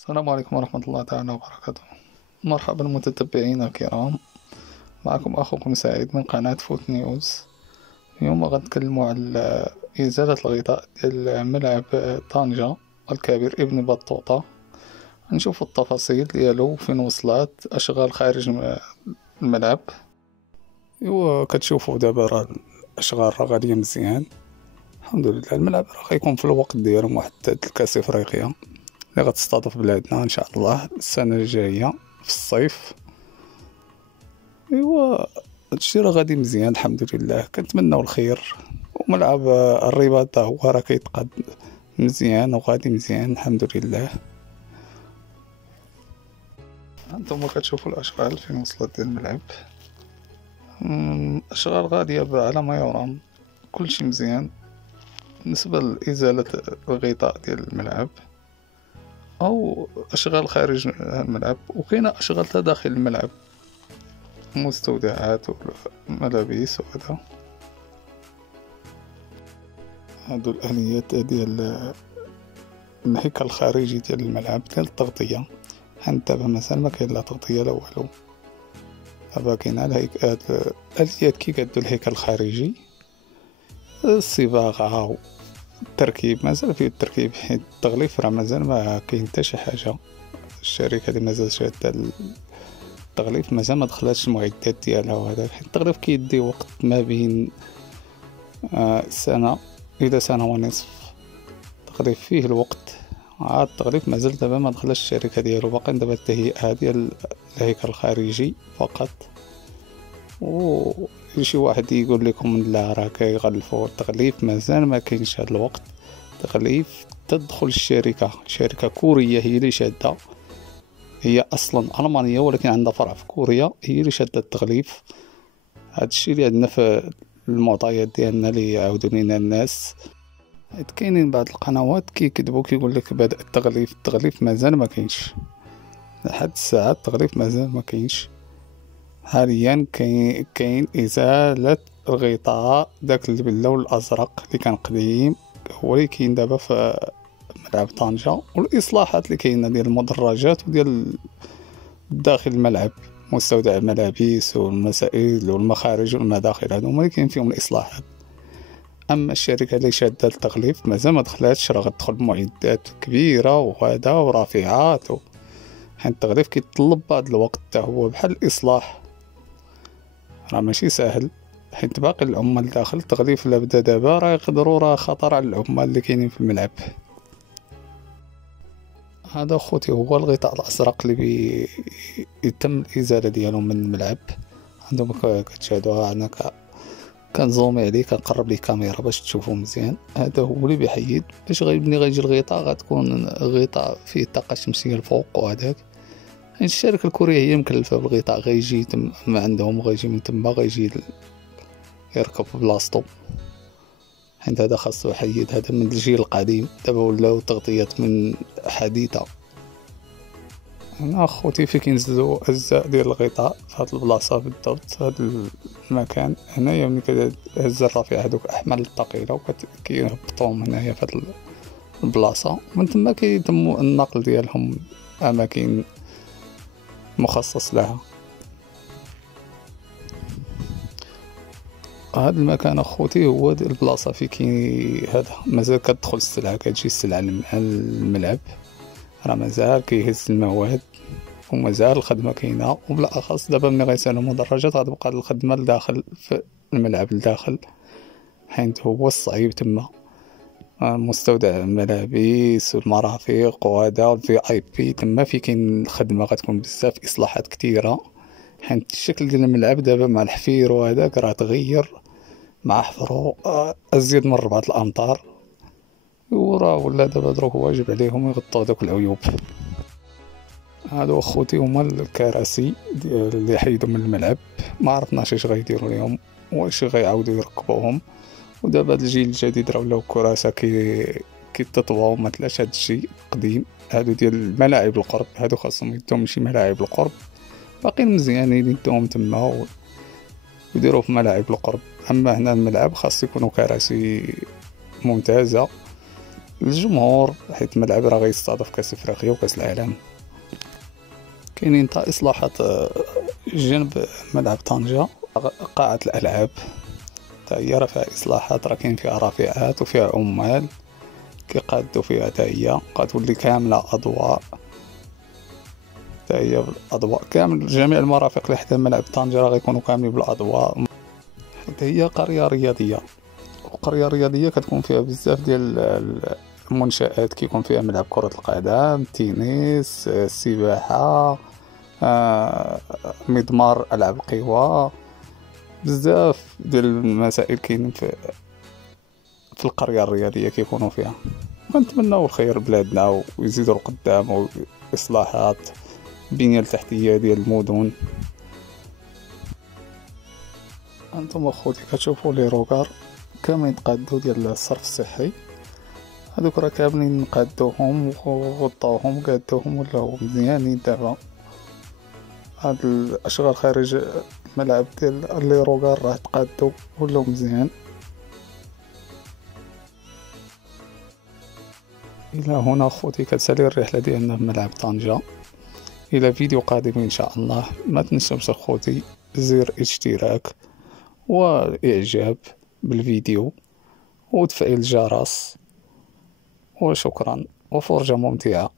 السلام عليكم ورحمة الله تعالى وبركاته. مرحبا متتبعينا الكرام، معكم أخوكم سعيد من قناة فوت نيوز. اليوم غنتكلموا على إزالة الغطاء ديال ملعب طنجة الكبير ابن بطوطة. نشوفوا التفاصيل ديالو فين وصلت، أشغال خارج الملعب. إيوا كتشوفوا دابا راه الأشغال راه غادية مزيان الحمد لله. الملعب راه غيكون في الوقت ديالو محدد لكأس إفريقيا اللي غتستضاف بلادنا ان شاء الله السنه الجايه في الصيف. ايوا هادشي راه غادي مزيان الحمد لله، كنتمناو الخير. وملعب الرباط تا هو راه كيتقاد مزيان وغادي مزيان الحمد لله. هانتوما كتشوفوا الاشغال فين وصلت ديال الملعب. اشغال غاديه على ما يرام، كلشي مزيان. بالنسبه لازاله الغطاء ديال الملعب او اشغال خارج الملعب، وكاينه اشغال تا داخل الملعب، مستودعات وملابس وهذا. هادو الاليات ديال الهيكل الخارجي ديال الملعب ديال التغطية. حنا دابا مازال ما كاين لا تغطية لا والو، دابا كاين الاليات كي كدو الهيكل الخارجي، الصباغة والتركيب. مازال فيه التركيب حيت التغليف راه مازال ما كاين حتى شي حاجة. الشركة اللي مازال شادة التغليف مازال ما دخلاتش المعدات ديالها وهذا، حيت التغليف كيدي وقت ما بين سنة إلى سنة ونصف تغليف فيه الوقت. عاد التغليف مازال دابا ما دخلش الشركة ديالو، باقي دابا التهيئة ديال الهيكل الخارجي فقط. و شي واحد يقول لكم لا راه كيغلفوا التغليف، مازال ما كاينش هاد الوقت. تغليف تدخل شركة كورية هي اللي شادة، هي اصلا المانية ولكن عندها فرع في كوريا، هي اللي شادة التغليف. هادشي اللي عندنا في المعطيات ديالنا اللي يعاودوا لينا الناس. حيت كاينين بعض القنوات كيكذبوا كيقول لك بدأ التغليف مازال ما كاينش لحد الساعة. التغليف مازال ما كاينش حاليا. كاين ازالة الغطاء داك اللي باللون الازرق اللي كان قديم، هو اللي كاين دابا في ملعب طنجة. والاصلاحات اللي كاينه ديال المدرجات وديال داخل الملعب، مستودع الملابس والمسائل والمخارج والمداخل، هادو هما اللي كاين فيهم الاصلاحات. اما الشركه اللي شاده التغليف مازال ما دخلاتش، راه غتدخل بمعدات كبيره وهذا ورافعات حيت التغليف كيتطلب بعض الوقت حتى هو بحال الاصلاح، راه ماشي ساهل. حيت باقي العمال داخل التغليف لا بدا دابا راه يقدروا، راه خطر على العمال اللي كاينين في الملعب. هذا خوتي هو الغطاء الازرق اللي يتم الازاله ديالو من الملعب. عندهم كتشاهدوها انا كنزومي عليه، كنقرب ليه الكاميرا باش تشوفوا مزيان. هذا هو اللي بيحيد باش ملي غيجي الغطاء غتكون غطاء فيه طاقه شمسيه الفوق وهذاك. حيت الشركه الكوريه هي مكلفه بالغطاء، غيجي تم ما عندهم وغيجي من تما غيجي يركب في بلاصتو. حيت هذا خاصو يحيد، هذا من الجيل القديم، دابا ولاو تغطيات من حديثه. هنا خوتي فين كينزلوا اجزاء ديال الغطاء في هاد البلاصه بالضبط. هاد المكان هنايا ملي كتهز الرافعه هادوك الاحمال الثقيله وكيهبطوهم هنايا في هاد البلاصه، من تما كيتم النقل ديالهم اماكن مخصص لها. هاد المكان اخوتي هو ديال البلاصه في كاين هذا مازال كتدخل السلعه، كتجي السلعه للملعب، راه مازال كيهز المواد ومازال الخدمه كاينه. وبالاخص دابا ملي غيسالوا مدرجات غتبقى الخدمه لداخل في الملعب لداخل، حيت هو الصعيب تما. مستودع الملابس والمرافق وهذا والفي اي بي تما في كاين الخدمه، غتكون بزاف اصلاحات كثيره. حيت الشكل ديال الملعب دابا مع الحفير وهذاك راه تغير مع حفرو ازيد من 4 الامتار، وراه ولا دابا دروك واجب عليهم يغطوا داك العيوب. هادو اخوتي هما الكراسي اللي حيدوا من الملعب، ما عرفناش اش غيديروا ليهم، واش غيعاودوا يركبوهم. ودابا هاد الجيل الجديد راه ولاو كراسة كيتطواو ما تلاش هاد الشيء قديم. هادو ديال الملاعب القرب، هادو خاصهم يدوهم شي ملاعب القرب باقيين مزيانين يدوهم تما ويديروا في ملاعب القرب. اما هنا الملعب خاص يكونوا كراسي ممتازة للجمهور، حيت الملعب راه غيستضيف كاس افريقيا وكاس العالم. كاينين تا اصلاحات جنب ملعب طنجة. قاعة الالعاب تا هي راه فيها اصلاحات، راه كاين فيها رافعات وفيها عمال كيقادو فيها، تا هي غتولي كاملة اضواء، تا هي الاضواء كامل. جميع المرافق اللي حدا ملعب طنجة راه غيكونوا كاملين بالاضواء، حيت هي قرية رياضية. وقرية رياضية كتكون فيها بزاف ديال المنشآت، كيكون فيها ملعب كرة القدم، التنس، السباحة، مضمار ألعاب القوى. بزاف ديال المسائل كاينين في القرية الرياضية كيكونوا فيها. كنتمناو الخير بلادنا ويزيدوا القدام وإصلاحات البنية التحتية ديال المدن. انتم اخوتي كتشوفوا لي روكار كاملين تقادو ديال الصرف الصحي، هادوك راه كاملين قادوهم وغطاوهم وقادوهم ولاو مزيانين. دابا هاد الاشغال خارج الملعب ديال لي روكار راه تقادو ولاو مزيان. الى هنا اخوتي كتسالي الرحله ديالنا في ملعب طنجة. الى فيديو قادم ان شاء الله. ما تنسوش اخوتي زر اشتراك واعجاب بالفيديو وتفعيل الجرس، وشكرا وفرجة ممتعة.